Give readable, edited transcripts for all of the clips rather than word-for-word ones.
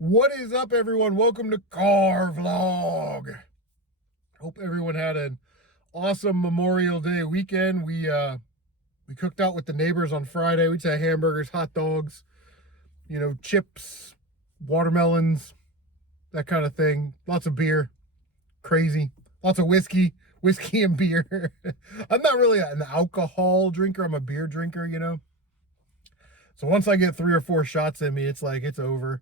What is up, everyone? Welcome to Car Vlog. Hope everyone had an awesome Memorial Day weekend. We cooked out with the neighbors on Friday. We just had hamburgers, hot dogs, chips, watermelons, that kind of thing. Lots of beer, crazy. Lots of whiskey and beer. I'm not really an alcohol drinker. I'm a beer drinker. So once I get 3 or 4 shots in me, it's like it's over.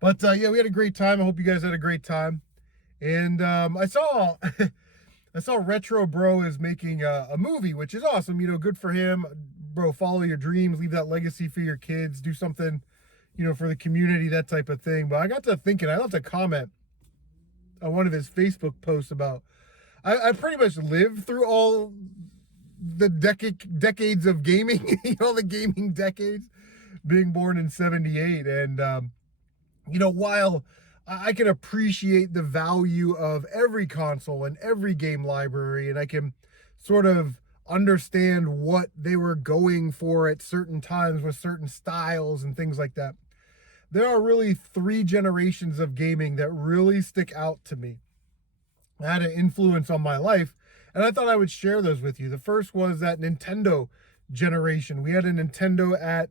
But yeah, we had a great time. I hope you guys had a great time. And I saw I saw Retro Bro is making a movie, which is awesome. Good for him, bro. Follow your dreams, leave that legacy for your kids, do something, for the community, that type of thing. But I got to thinking, I left a comment on one of his Facebook posts about I pretty much lived through all the decades of gaming, all the gaming decades, being born in '78, and while I can appreciate the value of every console and every game library, and I can sort of understand what they were going for at certain times with certain styles and things like that, there are really 3 generations of gaming that really stick out to me, had an influence on my life, and I thought I would share those with you. The first was that Nintendo generation. We had a Nintendo at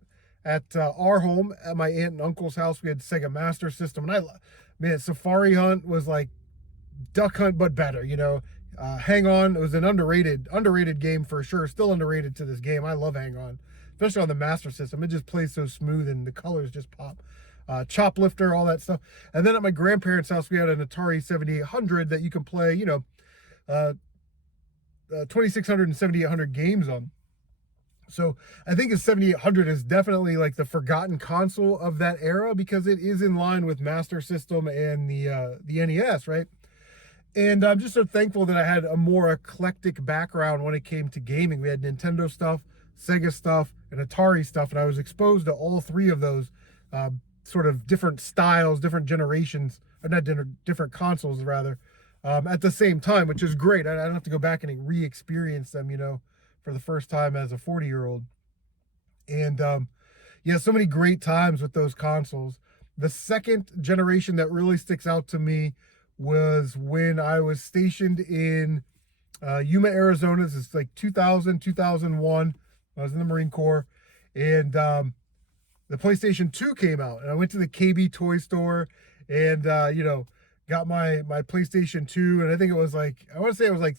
our home, at my aunt and uncle's house. We had Sega Master System, and man, Safari Hunt was like Duck Hunt but better. Hang On, it was an underrated game for sure. Still underrated to this game. I love Hang On, especially on the Master System. It just plays so smooth and the colors just pop. Choplifter, all that stuff. And then at my grandparents' house, we had an Atari 7800 that you can play, 2600 and 7800 games on. So I think the 7800 is definitely like the forgotten console of that era, because it is in line with Master System and the NES, right? And I'm just so thankful that I had a more eclectic background when it came to gaming. We had Nintendo stuff, Sega stuff, and Atari stuff, and I was exposed to all 3 of those sort of different styles, different generations, or not different consoles rather, at the same time, which is great. I don't have to go back and re-experience them, for the first time as a 40-year-old. And yeah, so many great times with those consoles. The second generation that really sticks out to me was when I was stationed in Yuma, Arizona. This is like 2000, 2001. I was in the Marine Corps, and the PlayStation 2 came out, and I went to the KB toy store and got my PlayStation 2, and I think it was like, I want to say it was like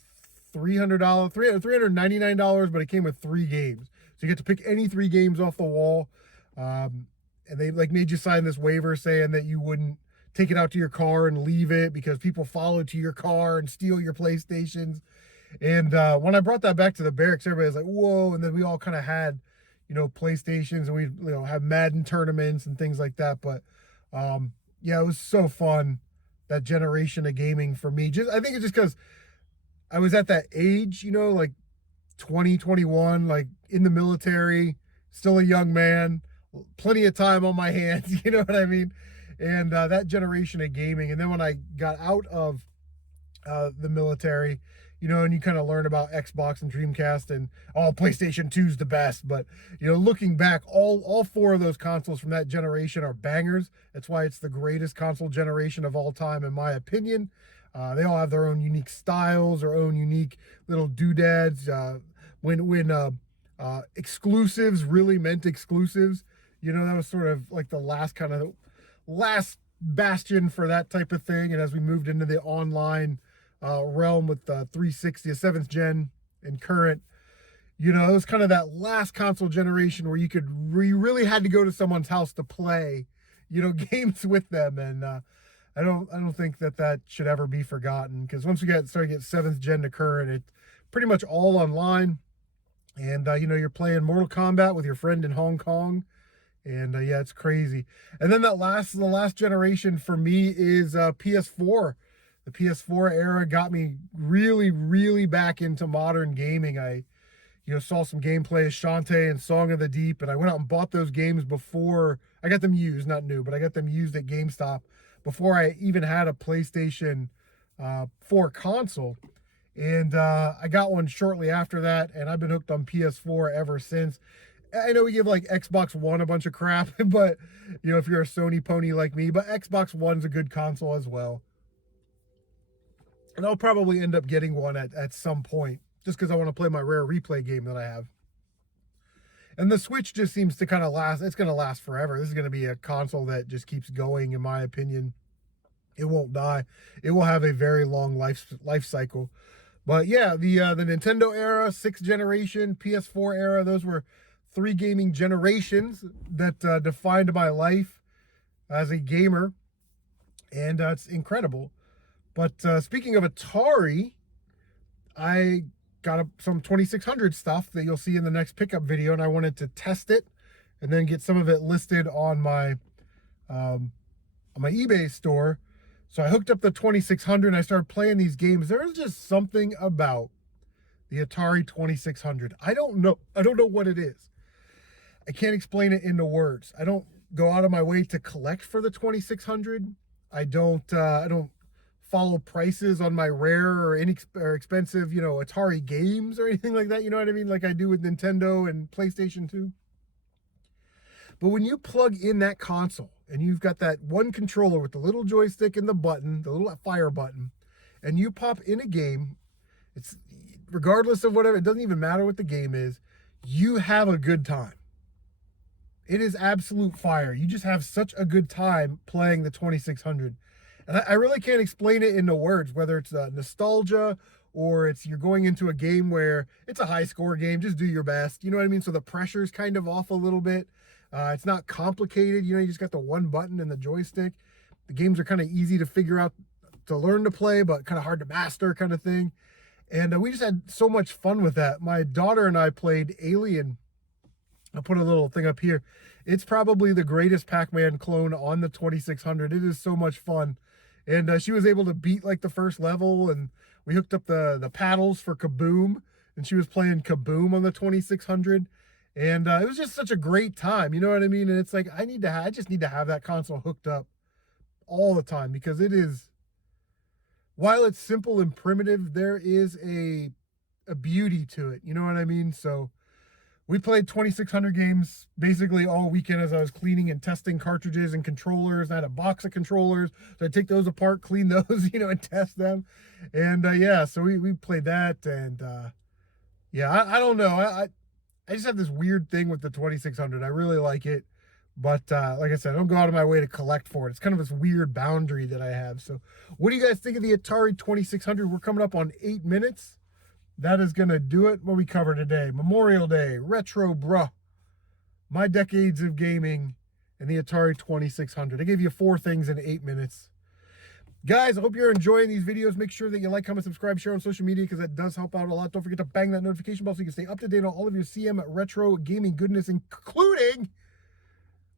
$300, $399, but it came with 3 games. So you get to pick any 3 games off the wall. And they like made you sign this waiver saying that you wouldn't take it out to your car and leave it because people follow to your car and steal your PlayStations. And when I brought that back to the barracks, everybody was like, whoa. And then we all kind of had, PlayStations, and we have Madden tournaments and things like that. But yeah, it was so fun, that generation of gaming for me. I think it's just because I was at that age, like 20, 21, like in the military, still a young man, plenty of time on my hands, you know what I mean? And that generation of gaming. And then when I got out of the military, and you kind of learn about Xbox and Dreamcast, and PlayStation 2's the best. But, looking back, all 4 of those consoles from that generation are bangers. That's why it's the greatest console generation of all time, in my opinion. They all have their own unique styles, their own unique little doodads. When exclusives really meant exclusives, that was sort of like the last bastion for that type of thing. And as we moved into the online realm with the 360, the 7th gen and current, it was kind of that last console generation where you really had to go to someone's house to play, games with them. And I don't think that should ever be forgotten, because once we started to get 7th gen to current, it's pretty much all online. And you're playing Mortal Kombat with your friend in Hong Kong, and yeah, it's crazy. And then the last generation for me is PS4. The PS4 era got me really, really back into modern gaming. I saw some gameplay of Shantae and Song of the Deep, and I went out and bought those games before. I got them used, not new, but I got them used at GameStop before I even had a PlayStation 4 console. And I got one shortly after that, and I've been hooked on PS4 ever since. I know we give like Xbox One a bunch of crap, but you know, if you're a Sony pony like me, but Xbox One's a good console as well. And I'll probably end up getting one at some point just because I want to play my Rare Replay game that I have. And the Switch just seems to kind of last. It's going to last forever. This is going to be a console that just keeps going, in my opinion. It won't die. It will have a very long life cycle. But yeah, the Nintendo era, 6th generation, PS4 era, those were 3 gaming generations that defined my life as a gamer. And it's incredible. But speaking of Atari, I got some 2600 stuff that you'll see in the next pickup video, and I wanted to test it and then get some of it listed on my eBay store. So I hooked up the 2600 and I started playing these games. There's just something about the Atari 2600. I don't know what it is. I can't explain it into words. I don't go out of my way to collect for the 2600. I don't follow prices on my rare or expensive, you know, Atari games or anything like that. You know what I mean? Like I do with Nintendo and PlayStation 2. But when you plug in that console and you've got that one controller with the little joystick and the button, the little fire button, and you pop in a game, it's regardless of whatever, it doesn't even matter what the game is, you have a good time. It is absolute fire. You just have such a good time playing the 2600. And I really can't explain it into words, whether it's nostalgia or it's you're going into a game where it's a high score game. Just do your best. You know what I mean? So the pressure's kind of off a little bit. It's not complicated. You know, you just got the one button and the joystick. The games are kind of easy to figure out, to learn to play, but kind of hard to master kind of thing. And we just had so much fun with that. My daughter and I played Alien. I'll put a little thing up here. It's probably the greatest Pac-Man clone on the 2600. It is so much fun. And she was able to beat like the first level, and we hooked up the paddles for Kaboom, and she was playing Kaboom on the 2600. And it was just such a great time. You know what I mean? And it's like, I just need to have that console hooked up all the time, because it is, while it's simple and primitive, there is a beauty to it. You know what I mean? So we played 2600 games basically all weekend as I was cleaning and testing cartridges and controllers. I had a box of controllers, so I'd take those apart, clean those, you know, and test them. And yeah, so we played that. And yeah, I don't know. I just have this weird thing with the 2600. I really like it. But like I said, I don't go out of my way to collect for it. It's kind of this weird boundary that I have. So what do you guys think of the Atari 2600? We're coming up on 8 minutes. That is going to do it. What we cover today: Memorial Day, retro bruh, my decades of gaming, and the Atari 2600. I gave you 4 things in 8 minutes. Guys, I hope you're enjoying these videos. Make sure that you like, comment, subscribe, share on social media, because that does help out a lot. Don't forget to bang that notification bell so you can stay up to date on all of your CM retro gaming goodness, including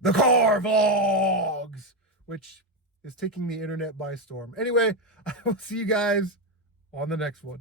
the car vlogs, which is taking the internet by storm. Anyway, I will see you guys on the next one.